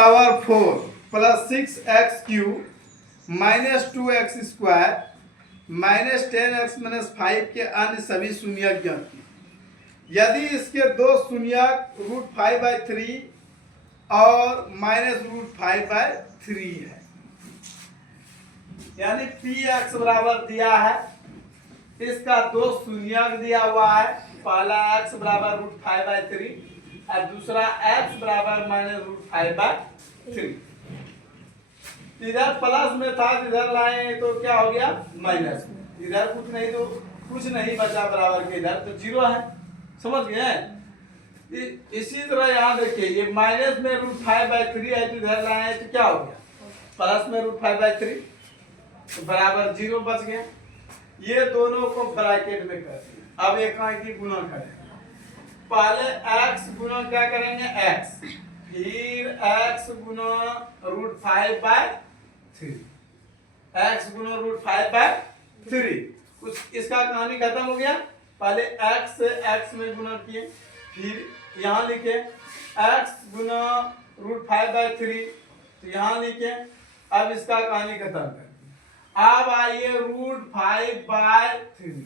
Power 4 plus 6x³ minus 2x² minus 10x minus 5 के अन्य सभी शून्यक ज्ञात कीजिए। यदि इसके दो शून्यक √5/3 और माइनस √5/3 है, यानी px बराबर दिया है, इसका दो शून्यक दिया हुआ है, पहला x बराबर √5/3 और दूसरा x बराबर माइनस √5/3। इधर प्लस में था, इधर लाए तो क्या हो गया माइनस में, इधर कुछ नहीं तो कुछ नहीं बचा बराबर के, इधर तो जीरो है। समझ गए? इसी तरह यहाँ देखिए, ये माइनस में √5/3 है तो इधर लाए तो क्या हो गया प्लस में √5/3, तो बराबर जीरो बच गया। ये दोनों को ब्रैकेट में कर दिया। अब एक की गुणा करें, पहले x गुना क्या करेंगे x, फिर x गुना √5/3, x गुना √5/3। कुछ इसका कहानी खत्म हो गया। पहले x से x में गुना किए, फिर यहाँ लिखे x गुना √5/3, तो यहाँ लिखे। अब इसका कहानी खत्म कर। अब आइए √5/3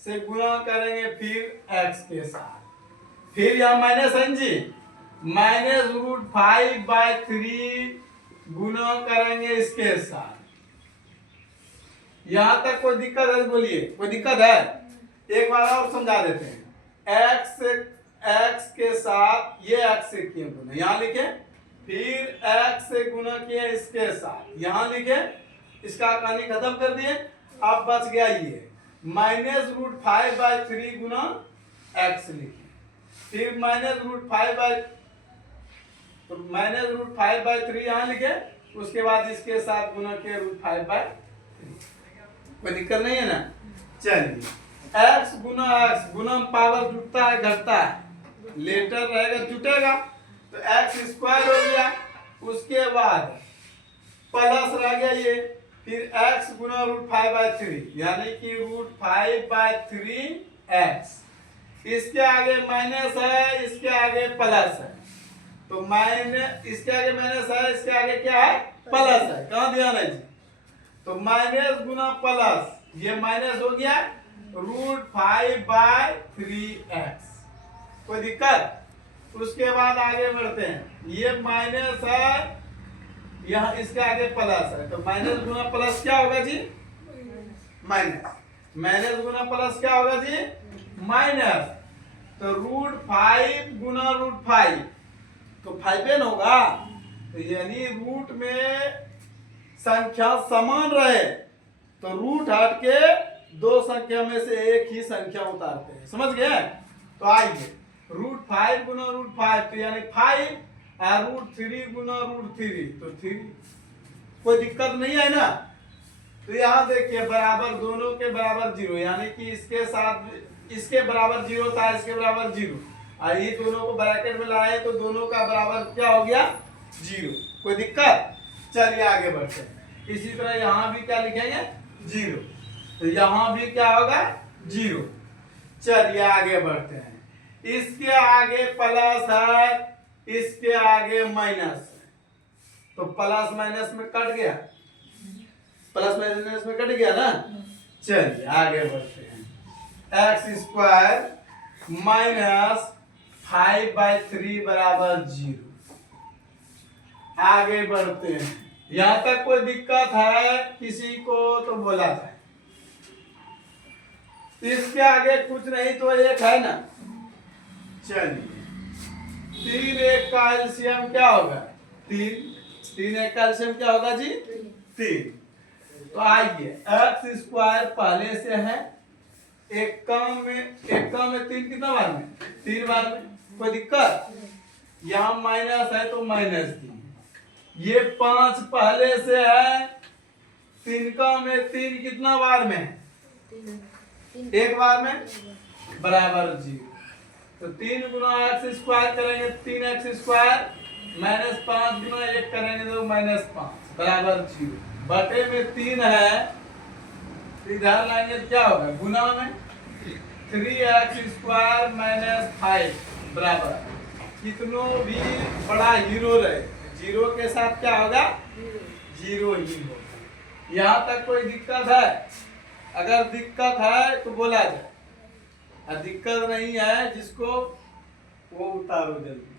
से गुना करेंगे फिर x के साथ, फिर यहाँ माइनस है जी, माइनस √5/3 गुना करेंगे इसके साथ। यहां तक कोई दिक्कत है? बोलिए, कोई दिक्कत है? एक बार और समझा देते हैं। x के साथ ये x से किए गुना, यहाँ लिखे, फिर x से गुना किए इसके साथ, यहाँ लिखे। इसका कहानी खत्म कर दिए। अब बच गया ये माइनस √5/3 गुना x लिखे, फिर माइनस √5/3 यहाँ लिखे, उसके बाद इसके साथ गुना के √5/3। कोई दिक्कत नहीं है ना? चलिए, x गुना x, गुना पावर जुटता है घटता है, लेटर रहेगा जुटेगा, तो x² हो गया। उसके बाद प्लस रह गया ये, फिर x गुना √5/3 यानी कि √5/3x। इसके आगे माइनस है, इसके आगे प्लस है, तो माइनस, इसके आगे माइनस है, इसके आगे क्या है प्लस है। कहाँ ध्यान है जी? तो माइनस गुना प्लस, ये माइनस हो गया √5/3x। कोई दिक्कत? उसके बाद आगे बढ़ते हैं, ये माइनस है, यहाँ इसके आगे प्लस है, तो माइनस गुना प्लस क्या होगा जी? माइनस। माइनस गुना प्लस क्या होगा जी? माइनस। तो √5 गुना √5, तो 5 होगा, तो यानी रूट में संख्या समान रहे तो रूट हट के दो संख्या में से एक ही संख्या उतारते हैं। समझ गए? तो आइए, √5 गुना √5 तो यानी 5, और √3 गुना √3 तो 3। कोई दिक्कत नहीं है ना? तो यहाँ देखिए, बराबर दोनों के बराबर जीरो, यानी कि इसके साथ इसके बराबर जीरो था, इसके बराबर जीरो, और ये दोनों को ब्रैकेट में लाए तो दोनों का बराबर क्या हो गया? जीरो। कोई दिक्कत? चलिए आगे बढ़ते हैं। इसी तरह यहाँ भी क्या लिखेंगे? जीरो। तो यहाँ भी क्या होगा? जीरो। चलिए आगे बढ़ते हैं। इसके आगे प्लस है, इसके आगे माइनस है, तो प्लस माइनस में कट गया, प्लस माइनस में कट गया ना। चलिए आगे बढ़ते हैं। x² माइनस 5/3 बराबर 0। आगे बढ़ते हैं। यहां तक कोई दिक्कत है किसी को तो बोला था। इसके आगे कुछ नहीं तो एक है ना। चलिए, 3 1 का एलसीएम क्या होगा? 3 1 का एलसीएम क्या होगा जी? 3। तो आइए, x² पहले से है, एक काम में 3 कितना बार में? 3 बार में। कोई दिक्कत? यहाँ माइनस है तो -3। ये 5 पहले से है, 3 का में 3 कितना बार में? एक बार में, बराबर 0। तो 3 गुना x² करेंगे 3x² -5 गुना 1 करेंगे तो -5 बराबर 0। बटे में 3 है, इधर लाएंगे क्या होगा? गुना में 3x² -5 बराबर कितनों भी बड़ा हीरो रहे जीरो के साथ क्या होगा, जीरो ही होगा। यहाँ तक कोई दिक्कत है? अगर दिक्कत है तो बोला जाए, और दिक्कत नहीं है जिसको वो उतारो जल्दी।